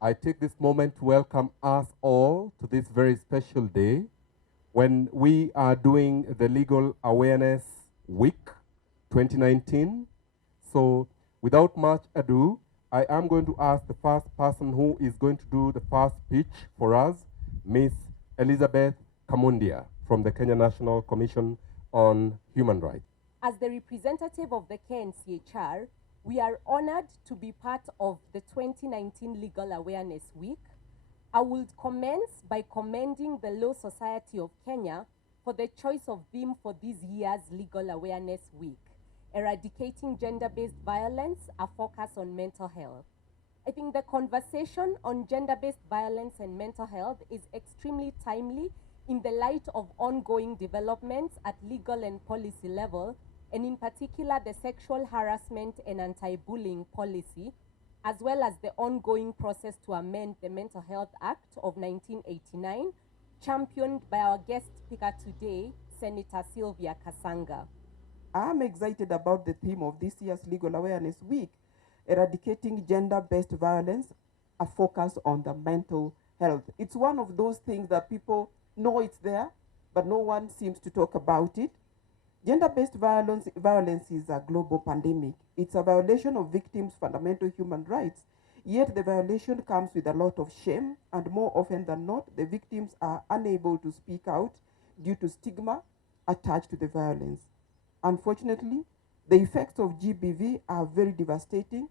I take this moment to welcome us all to this very special day when we are doing the Legal Awareness Week 2019. So without much ado, I am going to ask the first person who is going to do the first speech for us, Miss Elizabeth Kamundia from the Kenya National Commission on Human Rights. As the representative of the KNCHR, we are honored to be part of the 2019 Legal Awareness Week. I will commence by commending the Law Society of Kenya for the choice of theme for this year's Legal Awareness Week, Eradicating Gender-Based Violence, a focus on mental health. I think the conversation on gender-based violence and mental health is extremely timely in the light of ongoing developments at legal and policy level, and in particular the sexual harassment and anti-bullying policy, as well as the ongoing process to amend the Mental Health Act of 1989, championed by our guest speaker today, Senator Sylvia Kasanga. I'm excited about the theme of this year's Legal Awareness Week, Eradicating Gender-Based Violence, a focus on the mental health. It's one of those things that people know it's there, but no one seems to talk about it. Gender-based violence is a global pandemic. It's a violation of victims' fundamental human rights, yet the violation comes with a lot of shame, and more often than not, the victims are unable to speak out due to stigma attached to the violence. Unfortunately, the effects of GBV are very devastating,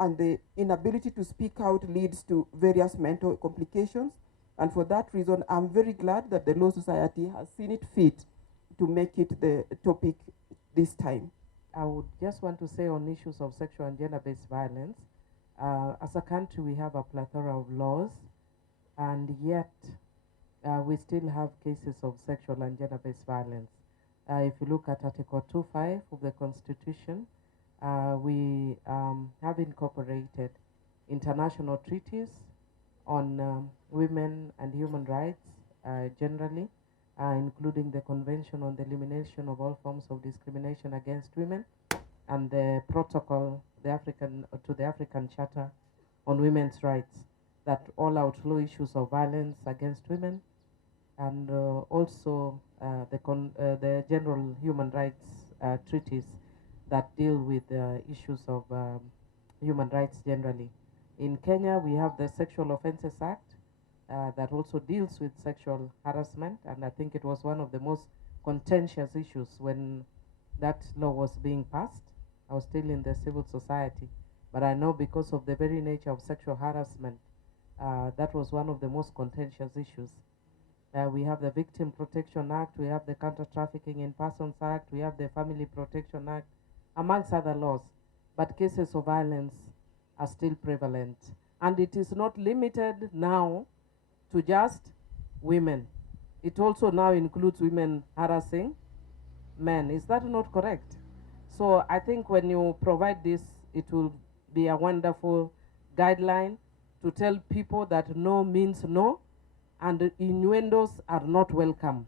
and the inability to speak out leads to various mental complications. And for that reason, I'm very glad that the Law Society has seen it fit to make it the topic this time. I would just want to say on issues of sexual and gender-based violence, as a country we have a plethora of laws, and yet we still have cases of sexual and gender-based violence. If you look at Article 2.5 of the Constitution, we have incorporated international treaties on women and human rights generally, including the Convention on the Elimination of All Forms of Discrimination Against Women and the protocol to the African Charter on Women's Rights that all outlaw issues of violence against women, and also the general human rights treaties that deal with issues of human rights generally. In Kenya, we have the Sexual Offences Act that also deals with sexual harassment, and I think it was one of the most contentious issues when that law was being passed. I was still in the civil society, but I know because of the very nature of sexual harassment, that was one of the most contentious issues. We have the Victim Protection Act, we have the Counter Trafficking in Persons Act, we have the Family Protection Act, amongst other laws. But cases of violence are still prevalent. And it is not limited now to just women. It also now includes women harassing men. Is that not correct? So I think when you provide this, it will be a wonderful guideline to tell people that no means no, and innuendos are not welcome.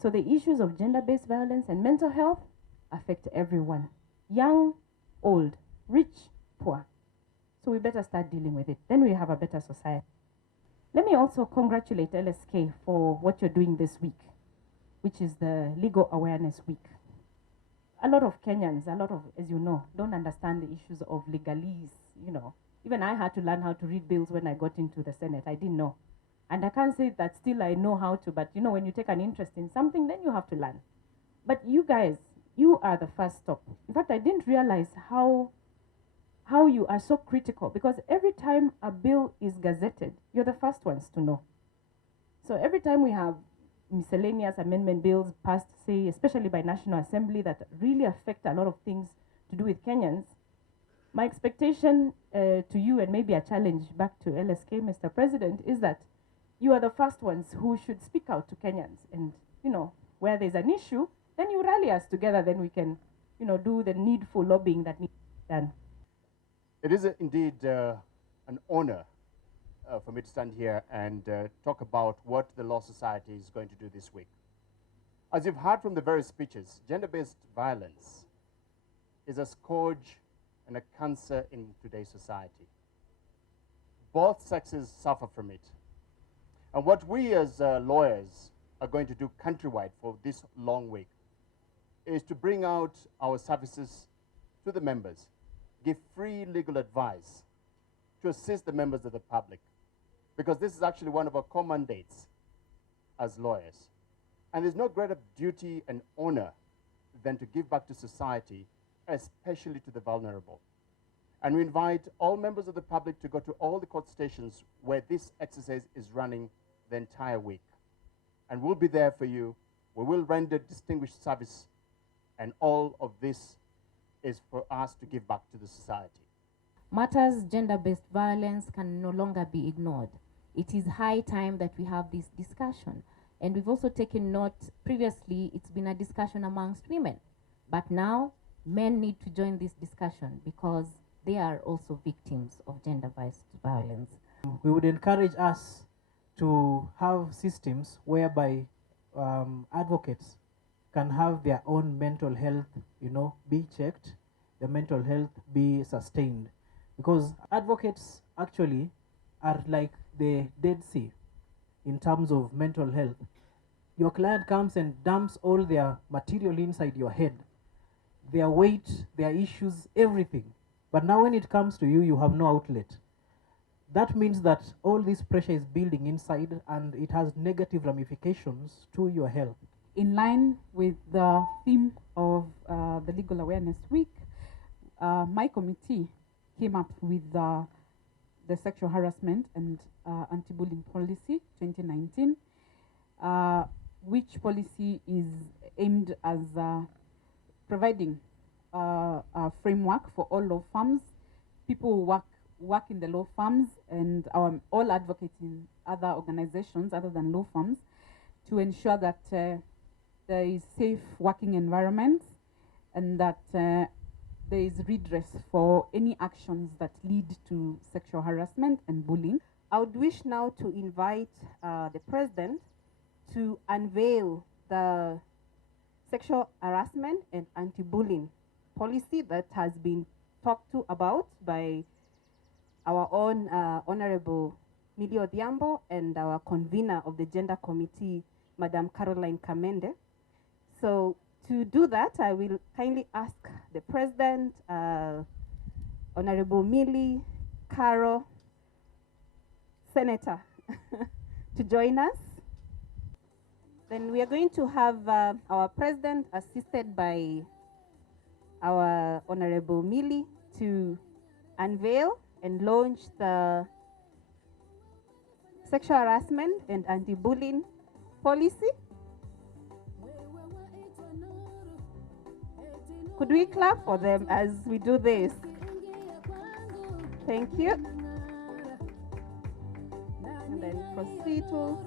So the issues of gender-based violence and mental health affect everyone, young, old, rich, poor. So we better start dealing with it. Then we have a better society. Let me also congratulate LSK for what you're doing this week, which is the Legal Awareness Week. A lot of Kenyans, as you know, don't understand the issues of legalese, Even I had to learn how to read bills when I got into the Senate. I didn't know. And I can't say that still I know how to, but when you take an interest in something, then you have to learn. But you guys, you are the first stop. In fact, I didn't realize how you are so critical, because every time a bill is gazetted, you're the first ones to know. So every time we have miscellaneous amendment bills passed, say, especially by National Assembly, that really affect a lot of things to do with Kenyans, my expectation to you, and maybe a challenge back to LSK, Mr. President, is that you are the first ones who should speak out to Kenyans. And, where there's an issue, then you rally us together, then we can, do the needful lobbying that needs to be done. It is indeed an honor for me to stand here and talk about what the Law Society is going to do this week. As you've heard from the various speeches, gender-based violence is a scourge and a cancer in today's society. Both sexes suffer from it. And what we as lawyers are going to do countrywide for this long week is to bring out our services to the members, give free legal advice to assist the members of the public, because this is actually one of our core mandates as lawyers. And there's no greater duty and honor than to give back to society, especially to the vulnerable. And we invite all members of the public to go to all the court stations where this exercise is running the entire week. And we'll be there for you. We will render distinguished service, and all of this is for us to give back to the society. Matters gender-based violence can no longer be ignored. It is high time that we have this discussion. And we've also taken note, previously it's been a discussion amongst women, but now men need to join this discussion because they are also victims of gender-based violence. We would encourage us to have systems whereby advocates can have their own mental health, be checked, the mental health be sustained. Because advocates actually are like the Dead Sea in terms of mental health. Your client comes and dumps all their material inside your head, their weight, their issues, everything. But now when it comes to you, you have no outlet. That means that all this pressure is building inside, and it has negative ramifications to your health. In line with the theme of the Legal Awareness Week, my committee came up with the Sexual Harassment and Anti-Bullying Policy 2019, which policy is aimed as providing a framework for all law firms, people who work in the law firms, and all advocates in other organizations other than law firms, to ensure that there is safe working environments, and that there is redress for any actions that lead to sexual harassment and bullying. I would wish now to invite the President to unveil the sexual harassment and anti-bullying policy that has been talked to about by our own Honorable Millie Odhiambo and our convener of the Gender Committee, Madam Caroline Kamende. So to do that, I will kindly ask the President, Honorable Millie, Caro, Senator, to join us. Then we are going to have our President assisted by our Honorable Millie to unveil and launch the sexual harassment and anti-bullying policy. Could we clap for them as we do this? Thank you. And then proceed to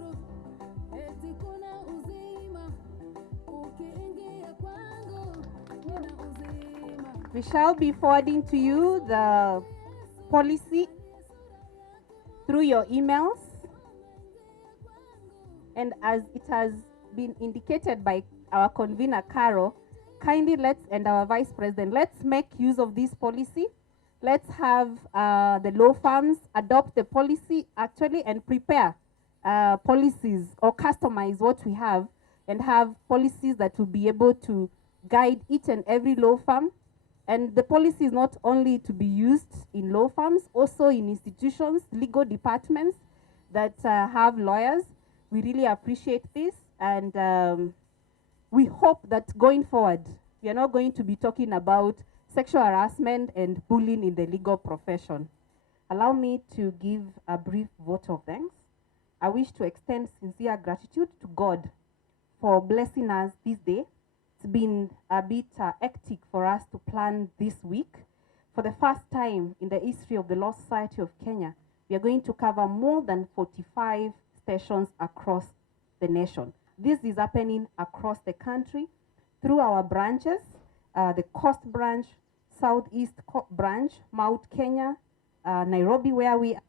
we shall be forwarding to you the policy through your emails, and as it has been indicated by our convener Caro, kindly and our Vice President, let's make use of this policy. Let's have the law firms adopt the policy actually and prepare policies or customize what we have, and have policies that will be able to guide each and every law firm. And the policy is not only to be used in law firms, also in institutions, legal departments that have lawyers. We really appreciate this, and we hope that going forward, we are not going to be talking about sexual harassment and bullying in the legal profession. Allow me to give a brief vote of thanks. I wish to extend sincere gratitude to God for blessing us this day. It's been a bit hectic for us to plan this week. For the first time in the history of the Law Society of Kenya, we are going to cover more than 45 stations across the nation. This is happening across the country through our branches, the Coast Branch, Southeast Branch, Mount Kenya, Nairobi where we are,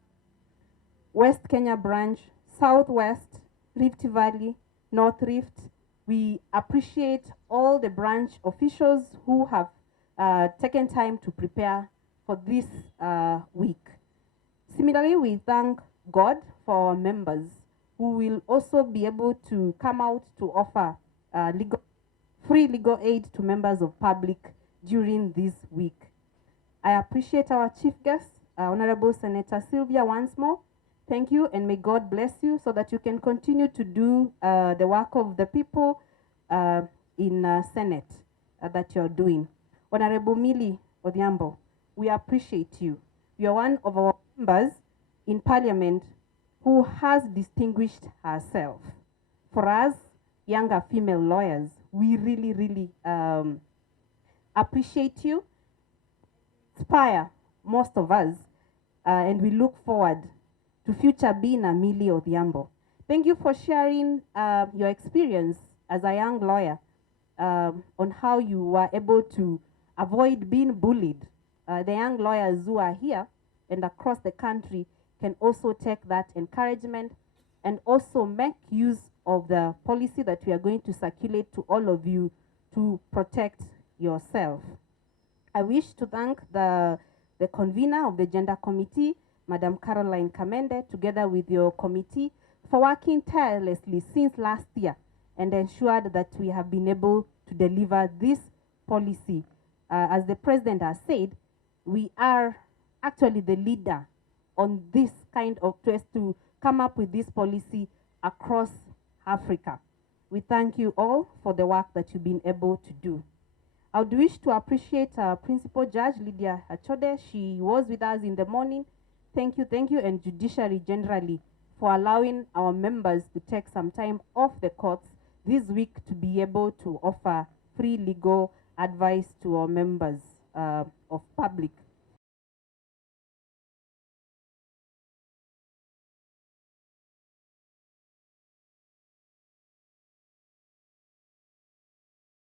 West Kenya Branch, Southwest, Rift Valley, North Rift, We appreciate all the branch officials who have taken time to prepare for this week. Similarly, we thank God for our members who will also be able to come out to offer free legal aid to members of public during this week. I appreciate our chief guest, Honorable Senator Sylvia, once more. Thank you, and may God bless you so that you can continue to do the work of the people in Senate that you're doing. Honorable Millie Odhiambo, we appreciate you. You are one of our members in Parliament who has distinguished herself. For us, younger female lawyers, we really, really appreciate you, inspire most of us, and we look forward to future being a Millie Odhiambo. Thank you for sharing your experience as a young lawyer on how you were able to avoid being bullied. The young lawyers who are here and across the country can also take that encouragement and also make use of the policy that we are going to circulate to all of you to protect yourself. I wish to thank the convener of the Gender Committee, Madam Caroline Kamende, together with your committee, for working tirelessly since last year and ensured that we have been able to deliver this policy. As the President has said, we are actually the leader on this kind of quest to come up with this policy across Africa. We thank you all for the work that you've been able to do. I would wish to appreciate our Principal Judge, Lydia Achode. She was with us in the morning. Thank you, and Judiciary generally for allowing our members to take some time off the courts this week to be able to offer free legal advice to our members of public.